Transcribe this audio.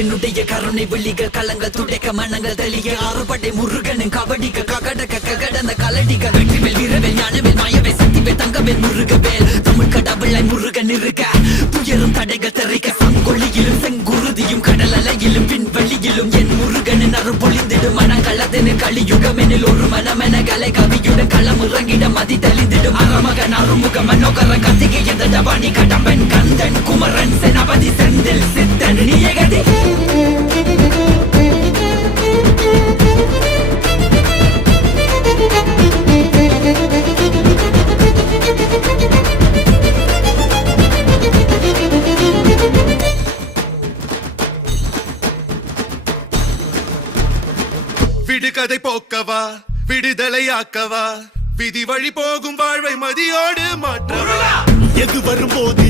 என்னுடைய கருணை விழிகள் கலங்கள் துடைக்க மனங்கள் தெளிய ஆறுபடை முருகனின் கபடிக்க ககடக்க ககடந்த கலடிக்க வெற்றிவேல் வீரவேல் ஞானவேல் மாயவேல் சக்திவேல் தங்கவேல் முருகவேல் தமிழ் கடவுளாய் முருகன் இருக்க துயரும் தடைகள் தெரிக்க சங்கொழியிலும் செங்குருதியும் கடல் அலையிலும் பின்வழியிலும் என் முருகனின் அருள் பொழிந்திடும் மனங்களதென கலியுகமெனில் ஒரு மனமென கலை கவியுடன் களம் இறங்கிட மதி தெளிந்திடும் அறமகன் அருமுக மனோகர கத்திகை எந்த டபானி கடம்பன் கந்தன் குமரன் செனபதி செந்தில் சித்தன் நீயகதி விடுகதை போக்கவா விடுதலையாக்கவா விதி வழி போகும் வாழ்வை மதியோடு மாற்றவா எது வரும்போது